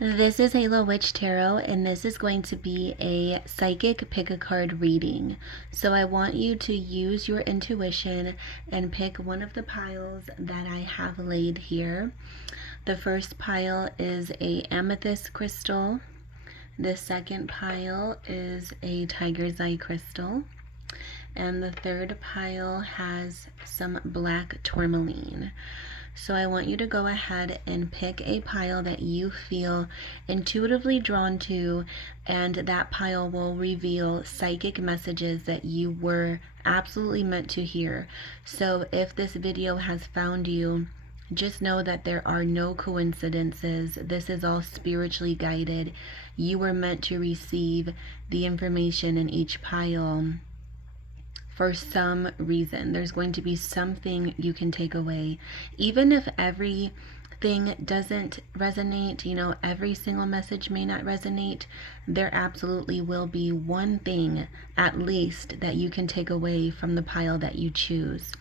This is Halo Witch Tarot, and this is going to be a psychic pick a card reading. So I want you to use your intuition and pick one of the piles that I have laid here. The first pile is a amethyst crystal. The second pile is a tiger's eye crystal. And the third pile has some black tourmaline. So I want you to go ahead and pick a pile that you feel intuitively drawn to, and that pile will reveal psychic messages that you were absolutely meant to hear. So if this video has found you, just know that there are no coincidences. This is all spiritually guided. You were meant to receive the information in each pile for some reason. There's going to be something you can take away. Even if everything doesn't resonate, every single message may not resonate, there absolutely will be one thing at least that you can take away from the pile that you choose.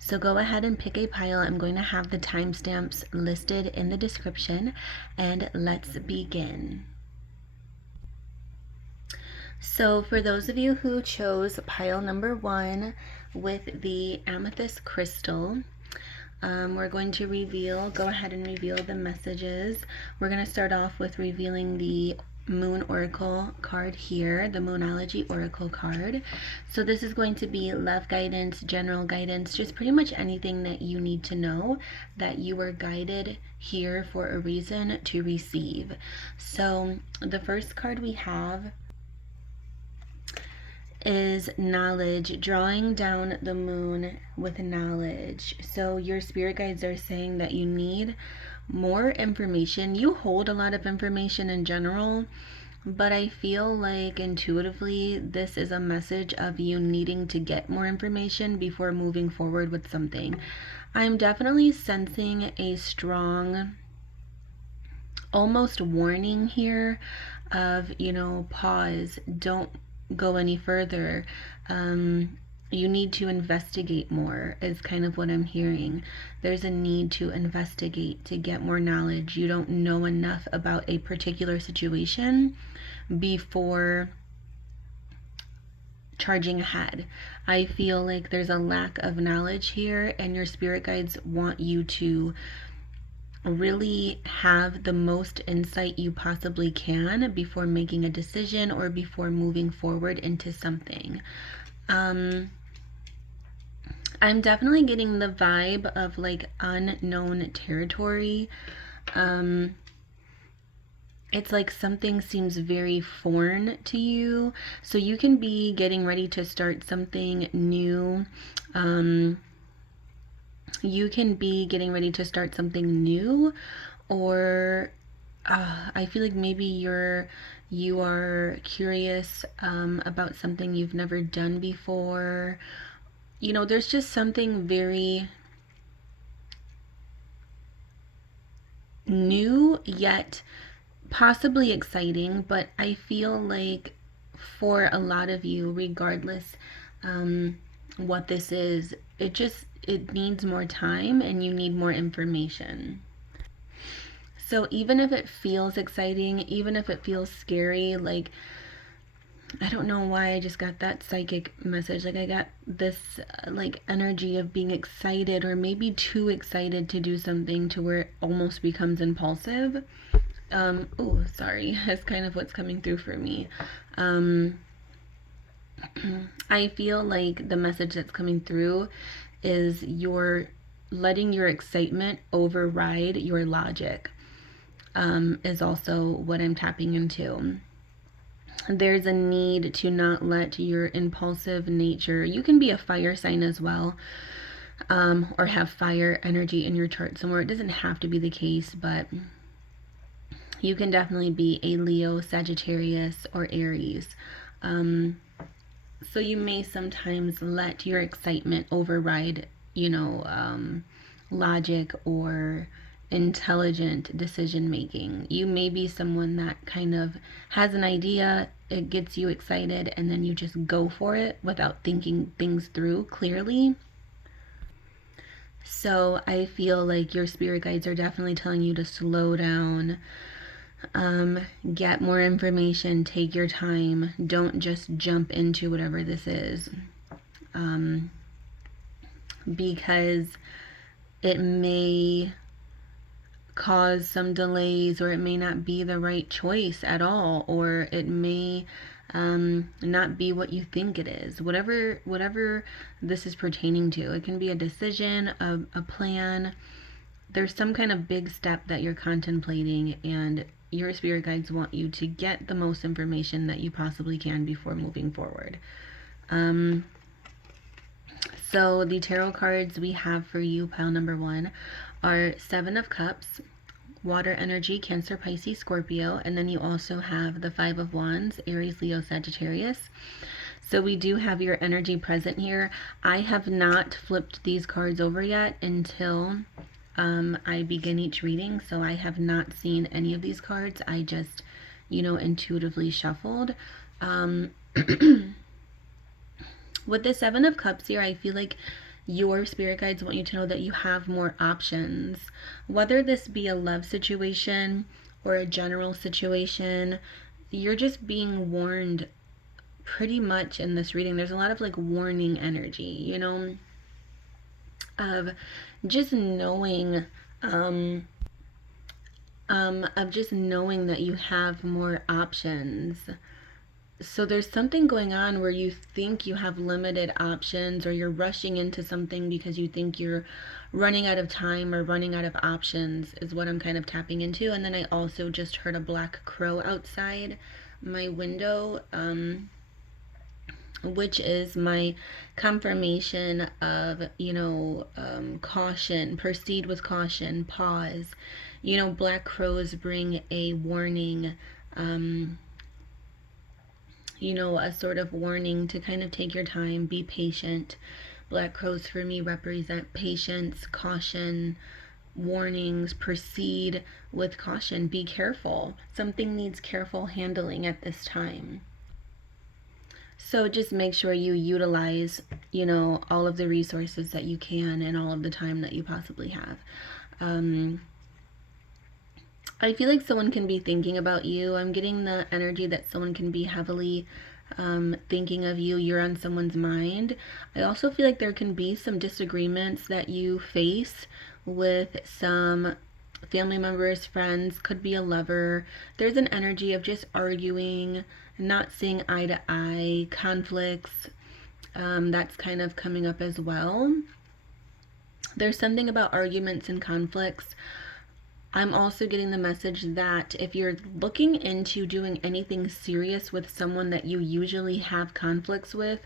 So go ahead and pick a pile. I'm going to have the timestamps listed in the description, and let's begin. So for those of you who chose pile number 1 with the amethyst crystal, we're going to go ahead and reveal the messages. We're going to start off with revealing the Moon Oracle card here, the Moonology Oracle card. So this is going to be love guidance, general guidance, just pretty much anything that you need to know that you were guided here for a reason to receive. So the first card we have is knowledge, drawing down the moon with knowledge. So your spirit guides are saying that you need more information. You hold a lot of information in general, but I feel like intuitively this is a message of you needing to get more information before moving forward with something. I'm definitely sensing a strong almost warning here of, pause, don't go any further. You need to investigate more is kind of what I'm hearing. There's a need to investigate, to get more knowledge. You don't know enough about a particular situation before charging ahead. I feel like there's a lack of knowledge here, and your spirit guides want you to really have the most insight you possibly can before making a decision or before moving forward into something. I'm definitely getting the vibe of like unknown territory. It's like something seems very foreign to you. So you can be getting ready to start something new. You can be getting ready to start something new, or I feel like maybe you are curious about something you've never done before. There's just something very new yet possibly exciting, but I feel like for a lot of you, regardless what this is, it needs more time and you need more information. So even if it feels exciting, even if it feels scary, like, I don't know why I just got that psychic message. Like I got this like energy of being excited, or maybe too excited to do something to where it almost becomes impulsive. Oh, sorry. That's kind of what's coming through for me. I feel like the message that's coming through is you're letting your excitement override your logic, is also what I'm tapping into. There's a need to not let your impulsive nature, you can be a fire sign as well, or have fire energy in your chart somewhere. It doesn't have to be the case, but you can definitely be a Leo, Sagittarius, or Aries. So you may sometimes let your excitement override, logic or intelligent decision making. You may be someone that kind of has an idea, it gets you excited, and then you just go for it without thinking things through clearly. So I feel like your spirit guides are definitely telling you to slow down, Get more information, take your time, don't just jump into whatever this is, because it may cause some delays, or it may not be the right choice at all, or it may not be what you think it is. Whatever this is pertaining to, it can be a decision, a plan. There's some kind of big step that you're contemplating, and your spirit guides want you to get the most information that you possibly can before moving forward. So the tarot cards we have for you, pile number 1, are 7 of Cups, water energy, Cancer, Pisces, Scorpio, and then you also have the 5 of Wands, Aries, Leo, Sagittarius. So we do have your energy present here. I have not flipped these cards over yet until I begin each reading, so I have not seen any of these cards. I just, intuitively shuffled. With the 7 of Cups here, I feel like your spirit guides want you to know that you have more options. Whether this be a love situation or a general situation, you're just being warned pretty much in this reading. There's a lot of like warning energy, of just knowing, that you have more options. So there's something going on where you think you have limited options, or you're rushing into something because you think you're running out of time or running out of options, is what I'm kind of tapping into. And then I also just heard a black crow outside my window, which is my confirmation of, caution, proceed with caution, pause. Black crows bring a warning, a sort of warning to kind of take your time, be patient. Black crows for me represent patience, caution, warnings, proceed with caution, be careful. Something needs careful handling at this time. So just make sure you utilize, all of the resources that you can and all of the time that you possibly have. I feel like someone can be thinking about you. I'm getting the energy that someone can be heavily thinking of you. You're on someone's mind. I also feel like there can be some disagreements that you face with some family members, friends, could be a lover. There's an energy of just arguing, not seeing eye to eye, conflicts. That's kind of coming up as well. There's something about arguments and conflicts. I'm also getting the message that if you're looking into doing anything serious with someone that you usually have conflicts with,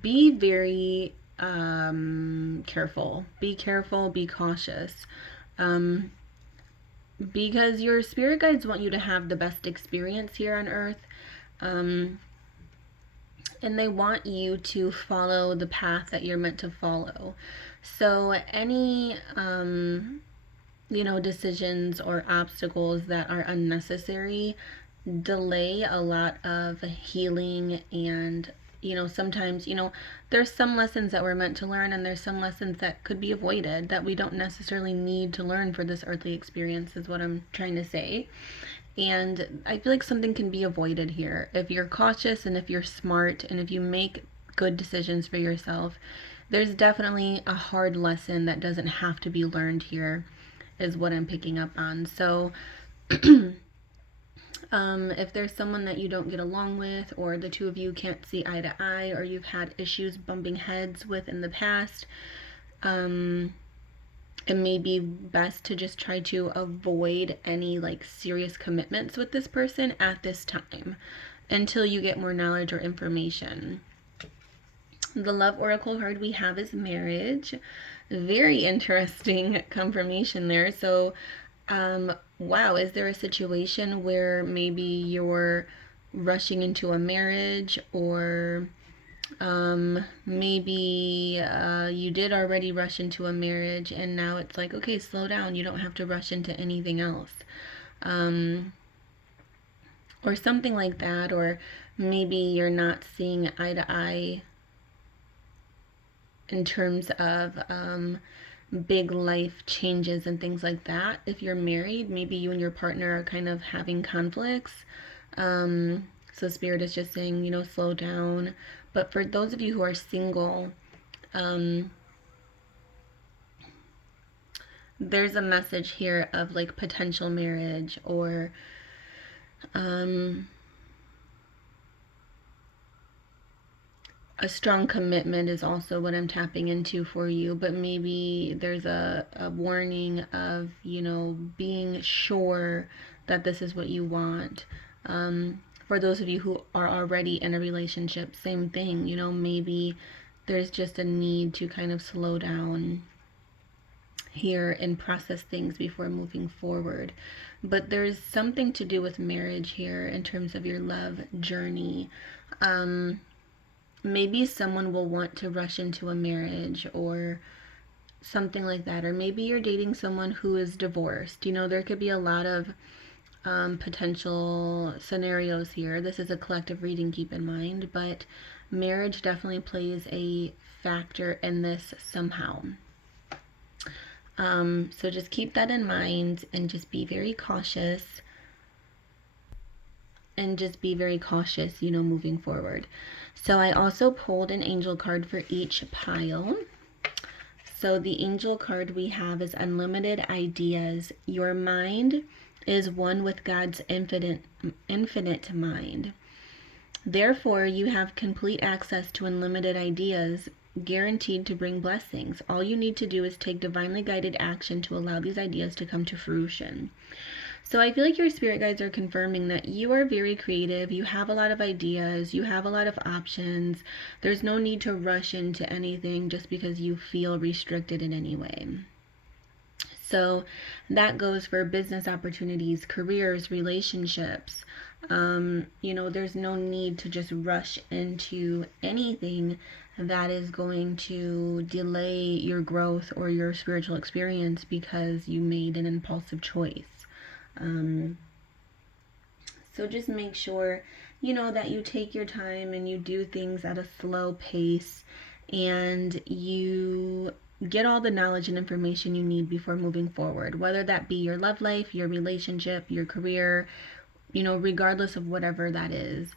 be very careful. Be careful, be cautious. Because your spirit guides want you to have the best experience here on earth. And they want you to follow the path that you're meant to follow. So any decisions or obstacles that are unnecessary delay a lot of healing. And sometimes there's some lessons that we're meant to learn, and there's some lessons that could be avoided that we don't necessarily need to learn for this earthly experience, is what I'm trying to say. And I feel like something can be avoided here if you're cautious, and if you're smart, and if you make good decisions for yourself. There's definitely a hard lesson that doesn't have to be learned here, is what I'm picking up on. So if there's someone that you don't get along with, or the two of you can't see eye to eye, or you've had issues bumping heads with in the past, it may be best to just try to avoid any like serious commitments with this person at this time until you get more knowledge or information. The love oracle card we have is marriage. Very interesting confirmation there. So wow, is there a situation where maybe you're rushing into a marriage, or maybe you did already rush into a marriage, and now it's like, okay, slow down, you don't have to rush into anything else, or something like that. Or maybe you're not seeing eye to eye in terms of big life changes and things like that. If you're married, maybe you and your partner are kind of having conflicts. So Spirit is just saying, slow down. But for those of you who are single, there's a message here of like potential marriage, or a strong commitment is also what I'm tapping into for you. But maybe there's a warning of, being sure that this is what you want. For those of you who are already in a relationship, same thing, maybe there's just a need to kind of slow down here and process things before moving forward. But there's something to do with marriage here in terms of your love journey. Maybe someone will want to rush into a marriage or something like that. Or maybe you're dating someone who is divorced. There could be a lot of potential scenarios here. This is a collective reading, keep in mind, but marriage definitely plays a factor in this somehow. So just keep that in mind and just be very cautious. Moving forward. So I also pulled an angel card for each pile. So the angel card we have is unlimited ideas. Your mind is one with God's infinite mind. Therefore, you have complete access to unlimited ideas, guaranteed to bring blessings. All you need to do is take divinely guided action to allow these ideas to come to fruition. So I feel like your spirit guides are confirming that you are very creative. You have a lot of ideas. You have a lot of options. There's no need to rush into anything just because you feel restricted in any way. So that goes for business opportunities, careers, relationships. There's no need to just rush into anything that is going to delay your growth or your spiritual experience because you made an impulsive choice. So just make sure, that you take your time and you do things at a slow pace and you get all the knowledge and information you need before moving forward, whether that be your love life, your relationship, your career, regardless of whatever that is.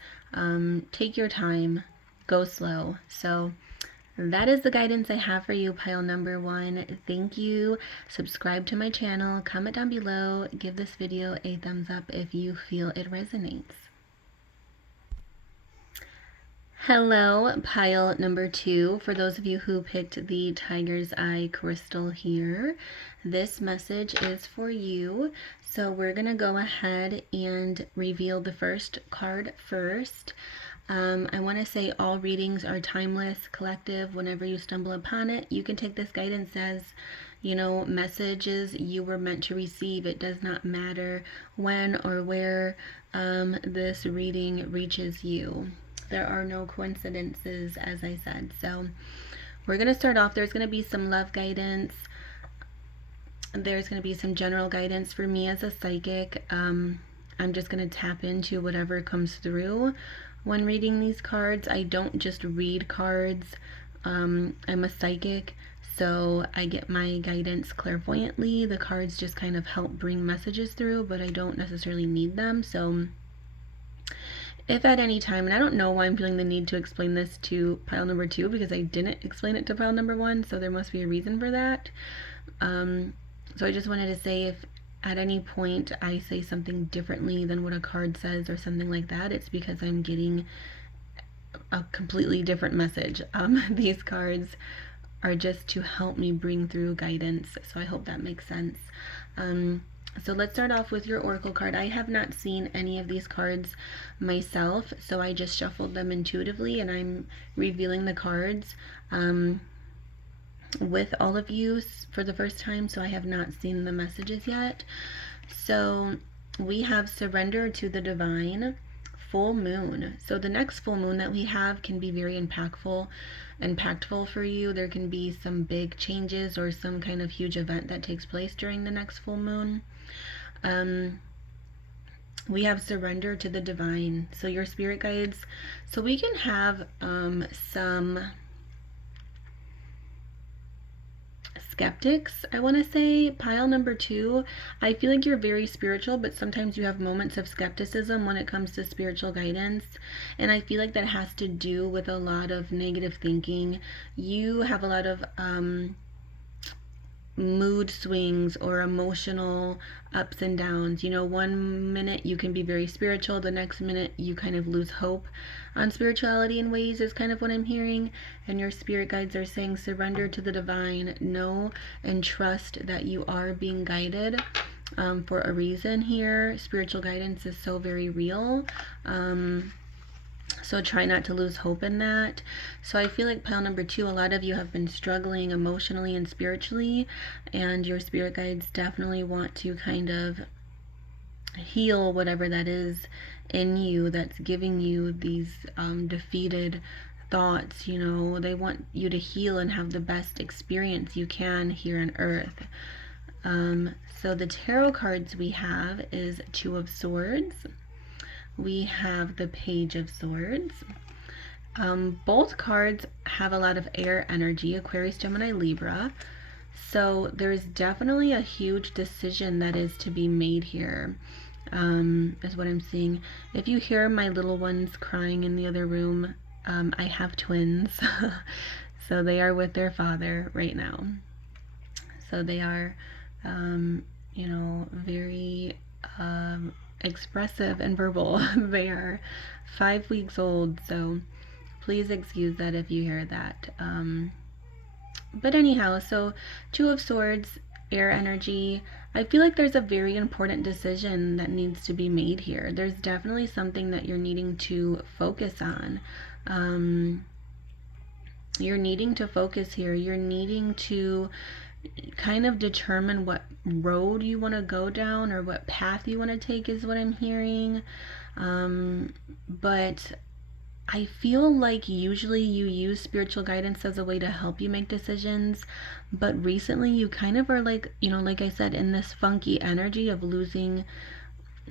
Take your time, go slow. So that is the guidance I have for you, pile number 1. Thank you. Subscribe to my channel, comment down below, give this video a thumbs up if you feel it resonates. Hello, pile number 2. For those of you who picked the Tiger's Eye crystal here, this message is for you. So we're going to go ahead and reveal the first card first. I want to say all readings are timeless, collective. Whenever you stumble upon it, you can take this guidance as, messages you were meant to receive. It does not matter when or where this reading reaches you. There are no coincidences, as I said. So we're going to start off. There's going to be some love guidance. There's going to be some general guidance for me as a psychic. I'm just going to tap into whatever comes through when reading these cards. I don't just read cards. I'm a psychic, so I get my guidance clairvoyantly. The cards just kind of help bring messages through, but I don't necessarily need them. So if at any time, and I don't know why I'm feeling the need to explain this to pile number 2 because I didn't explain it to pile number 1, so there must be a reason for that. So I just wanted to say, if at any point I say something differently than what a card says or something like that, it's because I'm getting a completely different message. These cards are just to help me bring through guidance, so I hope that makes sense. So let's start off with your oracle card. I have not seen any of these cards myself, so I just shuffled them intuitively, and I'm revealing the cards with all of you for the first time, so I have not seen the messages yet. So we have surrender to the divine, full moon. So the next full moon that we have can be very impactful for you. There can be some big changes or some kind of huge event that takes place during the next full moon. We have surrender to the divine, so your spirit guides. So we can skeptics, I want to say. Pile number 2, I feel like you're very spiritual, but sometimes you have moments of skepticism when it comes to spiritual guidance. And I feel like that has to do with a lot of negative thinking. You have a lot of mood swings or emotional ups and downs. One minute you can be very spiritual, the next minute you kind of lose hope on spirituality in ways, is kind of what I'm hearing. And your spirit guides are saying surrender to the divine, know and trust that you are being guided for a reason here. Spiritual guidance is so very real. So try not to lose hope in that. So I feel like pile number 2, a lot of you have been struggling emotionally and spiritually, and your spirit guides definitely want to kind of heal whatever that is in you that's giving you these defeated thoughts. They want you to heal and have the best experience you can here on earth. So the tarot cards we have is 2 of Swords. We have the Page of Swords. Both cards have a lot of air energy, Aquarius, Gemini, Libra. So there's definitely a huge decision that is to be made here, is what I'm seeing. If you hear my little ones crying in the other room, I have twins. So they are with their father right now. So they are, very expressive and verbal. They are 5 weeks old, so please excuse that if you hear that. But anyhow, so 2 of Swords, air energy. I feel like there's a very important decision that needs to be made here. There's definitely something that you're needing to focus on. You're needing to focus here. You're needing to kind of determine what road you want to go down or what path you want to take, is what I'm hearing. But I feel like usually you use spiritual guidance as a way to help you make decisions, but recently you kind of are like, like I said, in this funky energy of losing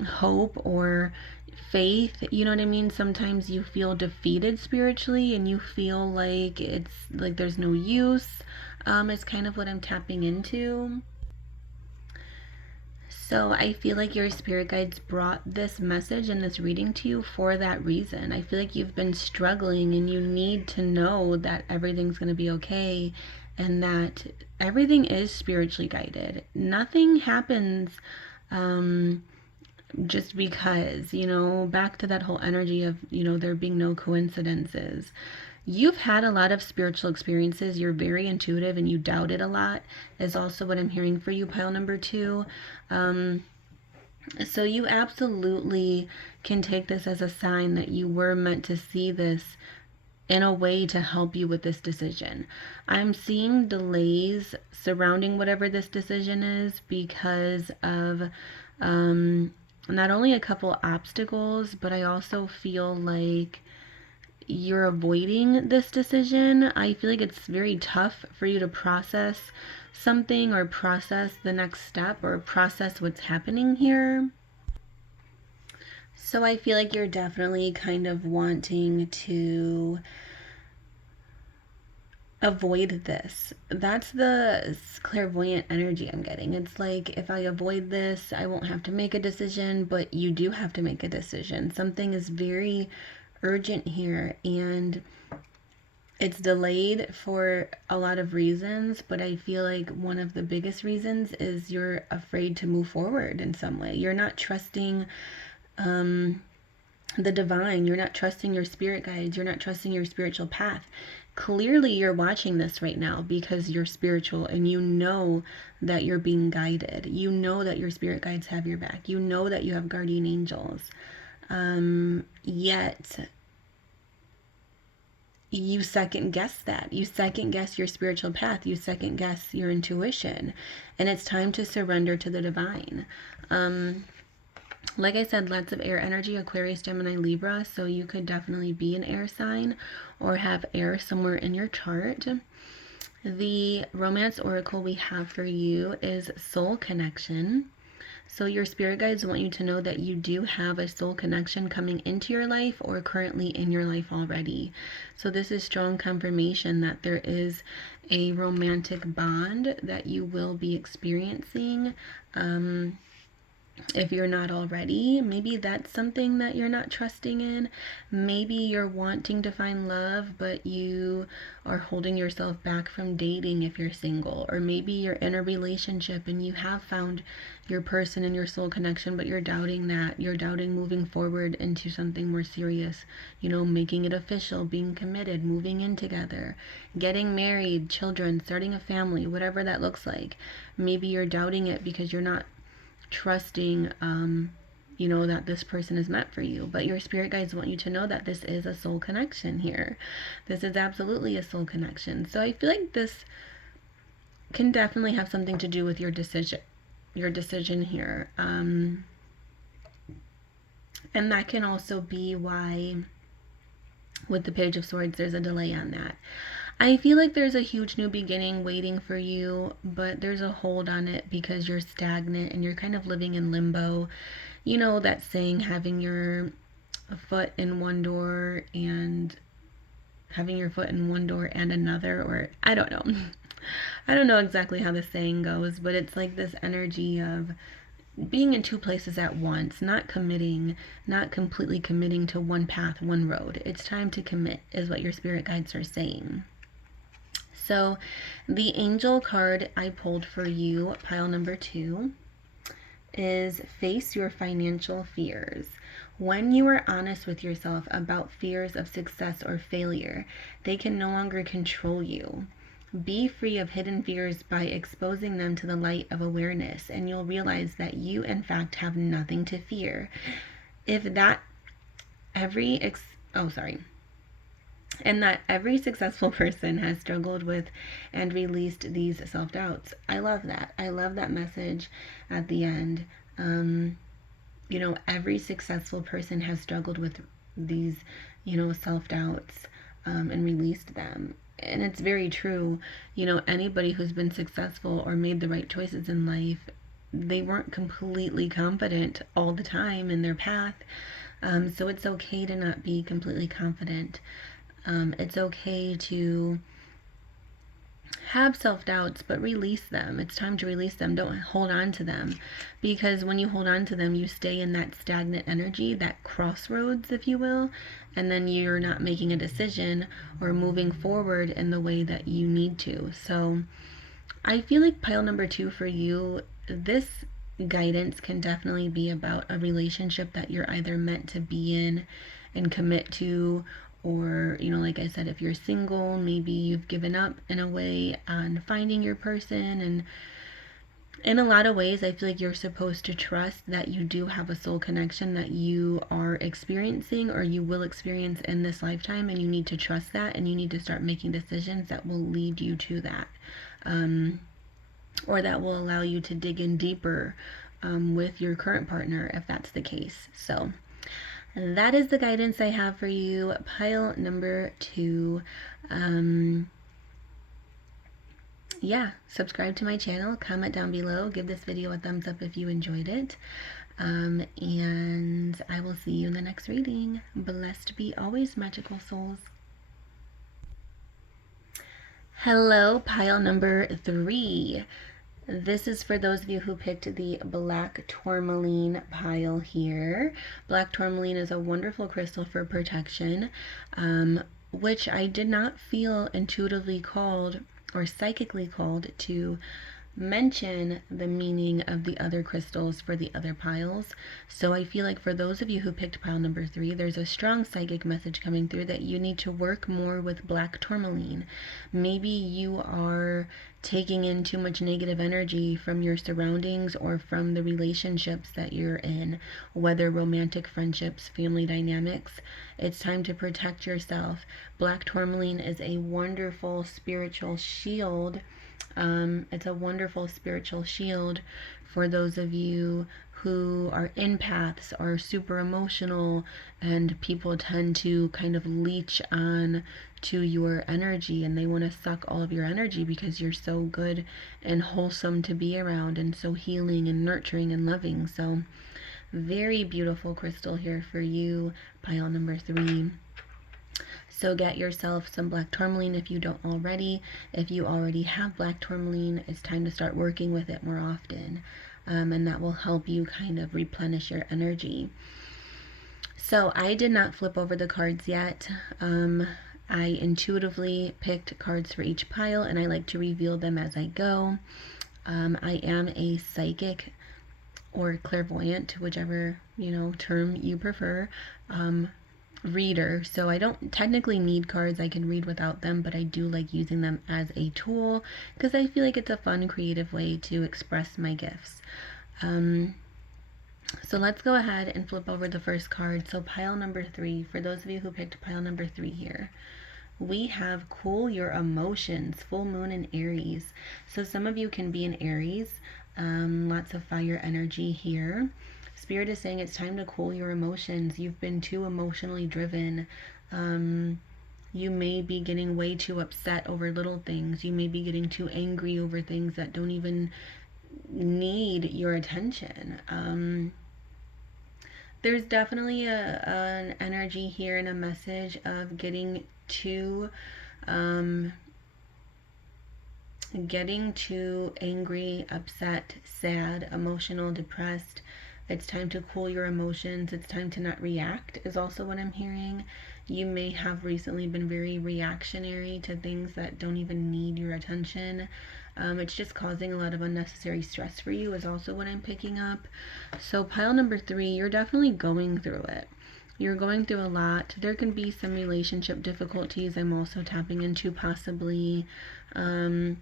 hope or faith. You know what I mean? Sometimes you feel defeated spiritually and you feel like it's like there's no use. Is kind of what I'm tapping into. So I feel like your spirit guides brought this message and this reading to you for that reason. I feel like you've been struggling and you need to know that everything's going to be okay and that everything is spiritually guided. Nothing happens just because, back to that whole energy of, there being no coincidences. You've had a lot of spiritual experiences. You're very intuitive and you doubt it a lot, is also what I'm hearing for you, pile number 2. So you absolutely can take this as a sign that you were meant to see this in a way to help you with this decision. I'm seeing delays surrounding whatever this decision is because of not only a couple obstacles, but I also feel like you're avoiding this decision. I feel like it's very tough for you to process something or process the next step or process what's happening here. So I feel like you're definitely kind of wanting to avoid this. That's the clairvoyant energy I'm getting. It's like, if I avoid this, I won't have to make a decision, but you do have to make a decision. Something is very urgent here and it's delayed for a lot of reasons, but I feel like one of the biggest reasons is you're afraid to move forward in some way. You're not trusting the divine. You're not trusting your spirit guides. You're not trusting your spiritual path. Clearly you're watching this right now because you're spiritual and you know that you're being guided. You know that your spirit guides have your back. You know that you have guardian angels. Yet you second guess that. You second guess your spiritual path. You second guess your intuition. And it's time to surrender to the divine. Like I said, lots of air energy, Aquarius, Gemini, Libra. So you could definitely be an air sign or have air somewhere in your chart. The romance oracle we have for you is Soul Connection. So your spirit guides want you to know that you do have a soul connection coming into your life or currently in your life already. So this is strong confirmation that there is a romantic bond that you will be experiencing. If you're not already, maybe that's something that you're not trusting in. Maybe you're wanting to find love, but you are holding yourself back from dating if you're single. Or maybe you're in a relationship and you have found your person and your soul connection, but you're doubting that. You're doubting moving forward into something more serious, making it official, being committed, moving in together, getting married, children, starting a family, whatever that looks like. Maybe you're doubting it because you're not trusting that this person is meant for you. But your spirit guides want you to know that this is a soul connection here. This is absolutely a soul connection. So I feel like this can definitely have something to do with your decision here. And that can also be why with the Page of Swords there's a delay on that. I feel like there's a huge new beginning waiting for you, but there's a hold on it because you're stagnant and you're kind of living in limbo. You know that saying, having your foot in one door and another, or I don't know. I don't know exactly how the saying goes, but it's like this energy of being in two places at once, not completely committing to one path, one road. It's time to commit, is what your spirit guides are saying. So the angel card I pulled for you, pile number 2, is face your financial fears. When you are honest with yourself about fears of success or failure, they can no longer control you. Be free of hidden fears by exposing them to the light of awareness, and you'll realize that you, in fact, have nothing to fear. And that every successful person has struggled with and released these self-doubts. I love that. I love that message at the end. Every successful person has struggled with these, self-doubts and released them. And it's very true. Anybody who's been successful or made the right choices in life, they weren't completely confident all the time in their path. So it's okay to not be completely confident. It's okay to have self-doubts, but release them. It's time to release them. Don't hold on to them, because when you hold on to them, you stay in that stagnant energy, that crossroads, if you will, and then you're not making a decision or moving forward in the way that you need to. So I feel like pile number 2 for you, this guidance can definitely be about a relationship that you're either meant to be in and commit to, or like I said, if you're single, maybe you've given up in a way on finding your person. And in a lot of ways, I feel like you're supposed to trust that you do have a soul connection that you are experiencing or you will experience in this lifetime, and you need to trust that, and you need to start making decisions that will lead you to that, or that will allow you to dig in deeper with your current partner, if that's the case. So that is the guidance I have for you, pile number 2. Subscribe to my channel, comment down below, give this video a thumbs up if you enjoyed it, and I will see you in the next reading. Blessed be always, magical souls. Hello, pile number 3. This is for those of you who picked the black tourmaline pile here. Black tourmaline is a wonderful crystal for protection, which I did not feel intuitively called or psychically called to mention the meaning of the other crystals for the other piles. So I feel like for those of you who picked pile number 3, there's a strong psychic message coming through that you need to work more with black tourmaline. Maybe you are taking in too much negative energy from your surroundings or from the relationships that you're in, whether romantic, friendships, family dynamics. It's time to protect yourself. Black tourmaline is a wonderful spiritual shield. It's a wonderful spiritual shield for those of you who are empaths are super emotional, and people tend to kind of leech on to your energy, and they want to suck all of your energy because you're so good and wholesome to be around, and so healing and nurturing and loving. So very beautiful crystal here for you, pile number 3. So get yourself some black tourmaline if you don't already. If you already have black tourmaline, it's time to start working with it more often. And that will help you kind of replenish your energy. So I did not flip over the cards yet. I intuitively picked cards for each pile, and I like to reveal them as I go. I am a psychic or clairvoyant, whichever term you prefer, reader, so I don't technically need cards. I can read without them, but I do like using them as a tool because I feel like it's a fun, creative way to express my gifts. So let's go ahead and flip over the first card. So pile number 3, for those of you who picked pile number 3 here, we have cool your emotions, full moon in Aries. So some of you can be in Aries, lots of fire energy here. Spirit is saying it's time to cool your emotions. You've been too emotionally driven. You may be getting way too upset over little things. You may be getting too angry over things that don't even need your attention. There's definitely an energy here and a message of getting too angry, upset, sad, emotional, depressed. It's time to cool your emotions. It's time to not react, is also what I'm hearing. You may have recently been very reactionary to things that don't even need your attention. It's just causing a lot of unnecessary stress for you, is also what I'm picking up. So pile number 3, you're definitely going through it. You're going through a lot. There can be some relationship difficulties I'm also tapping into, possibly. I'm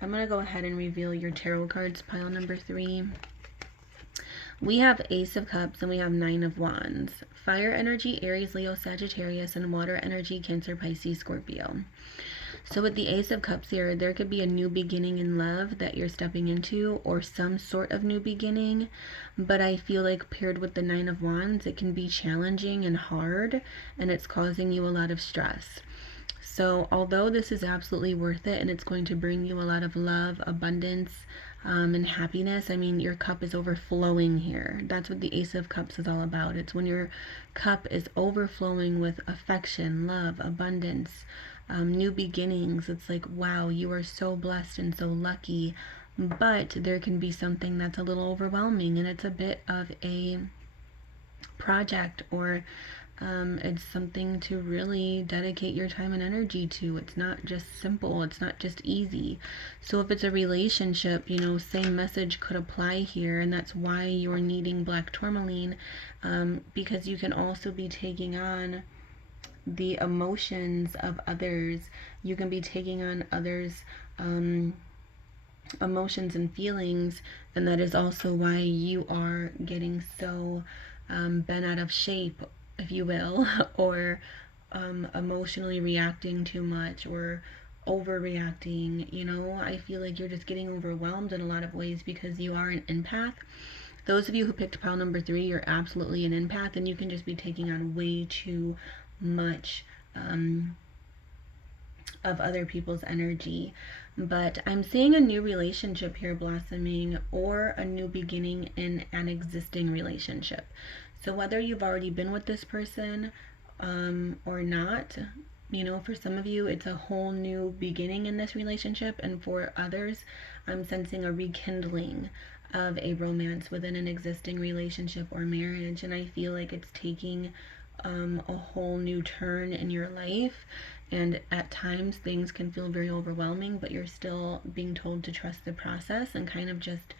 going to go ahead and reveal your tarot cards, pile number 3. We have Ace of Cups and we have 9 of Wands. Fire energy, Aries, Leo, Sagittarius, and water energy, Cancer, Pisces, Scorpio. So with the Ace of Cups here, there could be a new beginning in love that you're stepping into, or some sort of new beginning. But I feel like paired with the 9 of Wands, it can be challenging and hard, and it's causing you a lot of stress. So although this is absolutely worth it and it's going to bring you a lot of love, abundance, and happiness, I mean, your cup is overflowing here. That's what the Ace of Cups is all about. It's when your cup is overflowing with affection, love, abundance, new beginnings. It's like, wow, you are so blessed and so lucky. But there can be something that's a little overwhelming, and it's a bit of a project, or it's something to really dedicate your time and energy to. It's not just simple. It's not just easy. So if it's a relationship, same message could apply here, and that's why you're needing black tourmaline, because you can also be taking on the emotions of others. You can be taking on others' emotions and feelings, and that is also why you are getting so bent out of shape, if you will, or emotionally reacting too much, or overreacting. I feel like you're just getting overwhelmed in a lot of ways because you are an empath. Those of you who picked pile number 3, you're absolutely an empath, and you can just be taking on way too much of other people's energy. But I'm seeing a new relationship here blossoming, or a new beginning in an existing relationship. So whether you've already been with this person or not, for some of you, it's a whole new beginning in this relationship. And for others, I'm sensing a rekindling of a romance within an existing relationship or marriage. And I feel like it's taking a whole new turn in your life. And at times things can feel very overwhelming, but you're still being told to trust the process and kind of just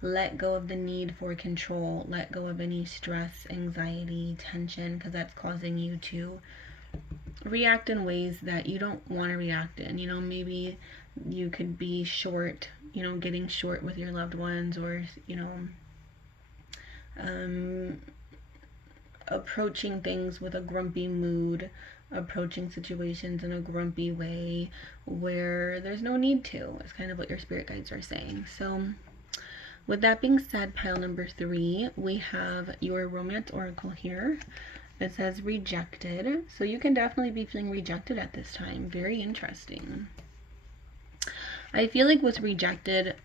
let go of the need for control, let go of any stress, anxiety, tension, because that's causing you to react in ways that you don't want to react in. Maybe you could be short, getting short with your loved ones, or, approaching things with a grumpy mood, approaching situations in a grumpy way where there's no need to. It's kind of what your spirit guides are saying. So With that being said, pile number 3, we have your romance oracle here. It says rejected. So you can definitely be feeling rejected at this time. Very interesting. I feel like with rejected,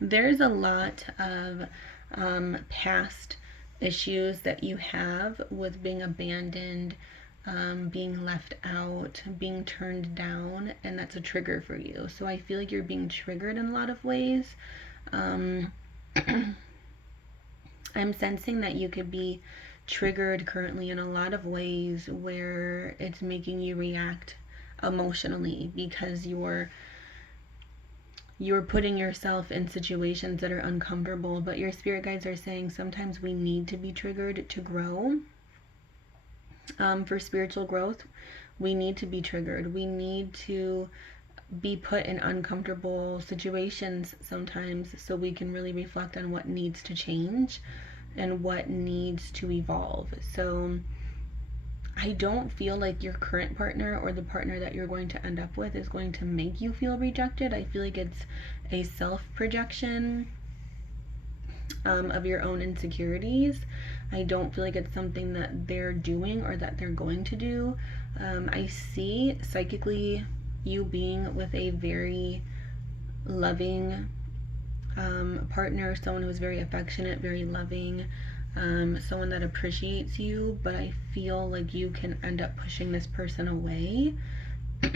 there's a lot of past issues that you have with being abandoned, being left out, being turned down, and that's a trigger for you. So I feel like you're being triggered in a lot of ways. I'm sensing that you could be triggered currently in a lot of ways where it's making you react emotionally because you're putting yourself in situations that are uncomfortable. But your spirit guides are saying sometimes we need to be triggered to grow. For spiritual growth, we need to be triggered. We need to be put in uncomfortable situations sometimes so we can really reflect on what needs to change and what needs to evolve. So I don't feel like your current partner or the partner that you're going to end up with is going to make you feel rejected. I feel like it's a self-projection of your own insecurities. I don't feel like it's something that they're doing or that they're going to do. I see psychically you being with a very loving partner, someone who's very affectionate, very loving, someone that appreciates you, but I feel like you can end up pushing this person away. I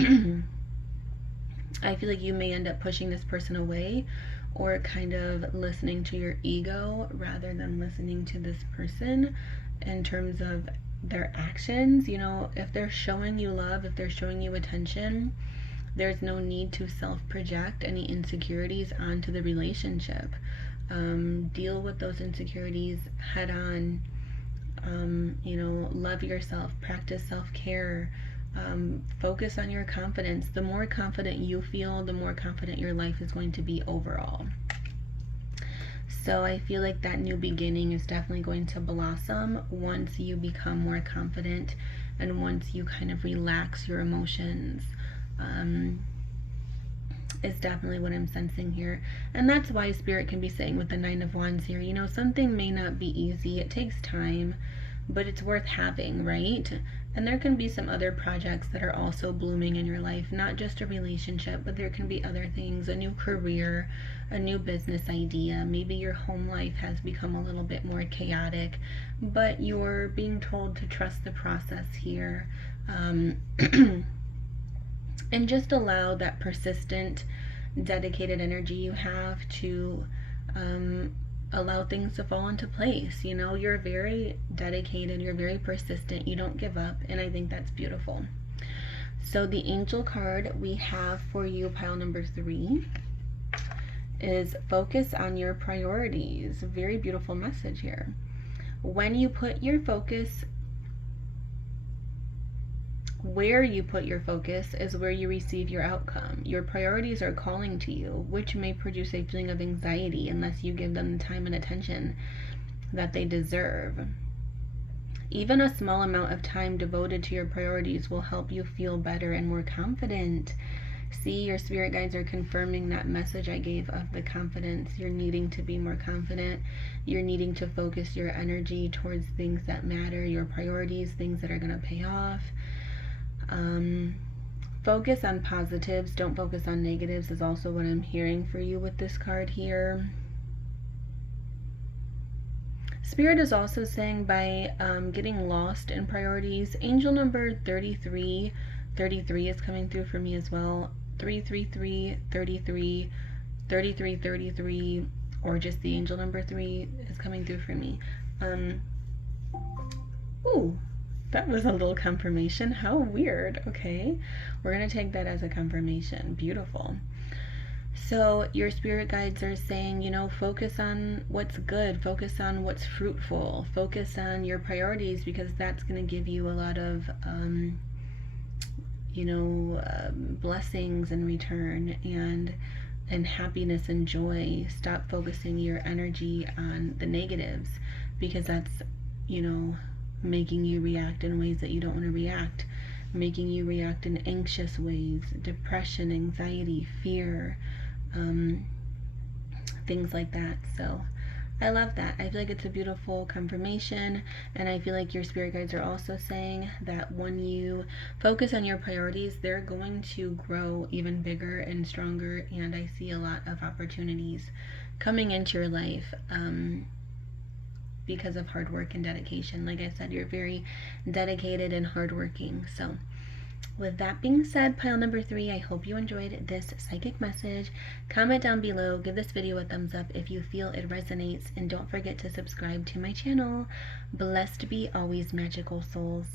feel like you may end up pushing this person away or kind of listening to your ego rather than listening to this person in terms of their actions. You know, if they're showing you love, if they're showing you attention, there's no need to self-project any insecurities onto the relationship. Deal with those insecurities head on. Love yourself, practice self-care, focus on your confidence. The more confident you feel, the more confident your life is going to be overall. So I feel like that new beginning is definitely going to blossom once you become more confident and once you kind of relax your emotions. Is definitely what I'm sensing here. And that's why Spirit can be saying with the Nine of Wands here, something may not be easy. It takes time, but it's worth having, right? And there can be some other projects that are also blooming in your life, not just a relationship, but there can be other things, a new career, a new business idea. Maybe your home life has become a little bit more chaotic, but you're being told to trust the process here. And just allow that persistent, dedicated energy you have to allow things to fall into place. You're very dedicated, you're very persistent, you don't give up, and I think that's beautiful. So the angel card we have for you, pile number 3, is focus on your priorities. Very beautiful message here. When you put your focus where you put your focus is where you receive your outcome. Your priorities are calling to you, which may produce a feeling of anxiety unless you give them the time and attention that they deserve. Even a small amount of time devoted to your priorities will help you feel better and more confident. See, your spirit guides are confirming that message I gave of the confidence. You're needing to be more confident. You're needing to focus your energy towards things that matter, your priorities, things that are going to pay off. Focus on positives, don't focus on negatives is also what I'm hearing for you with this card here. Spirit is also saying by getting lost in priorities, angel number 33 is coming through for me as well. 333, 33, 33, 33, or just the angel number 3 is coming through for me. Ooh. That was a little confirmation. How weird. Okay. We're going to take that as a confirmation. Beautiful. So your spirit guides are saying, focus on what's good. Focus on what's fruitful. Focus on your priorities because that's going to give you a lot of, blessings in return and happiness and joy. Stop focusing your energy on the negatives because that's, making you react in ways that you don't want to react, making you react in anxious ways, depression, anxiety, fear. things like that. So I love that. I feel like it's a beautiful confirmation, and I feel like your spirit guides are also saying that when you focus on your priorities, they're going to grow even bigger and stronger, and I see a lot of opportunities coming into your life because of hard work and dedication. Like I said, you're very dedicated and hardworking. So with that being said, pile number 3, I hope you enjoyed this psychic message. Comment down below, give this video a thumbs up if you feel it resonates, and don't forget to subscribe to my channel. Blessed be always, magical souls.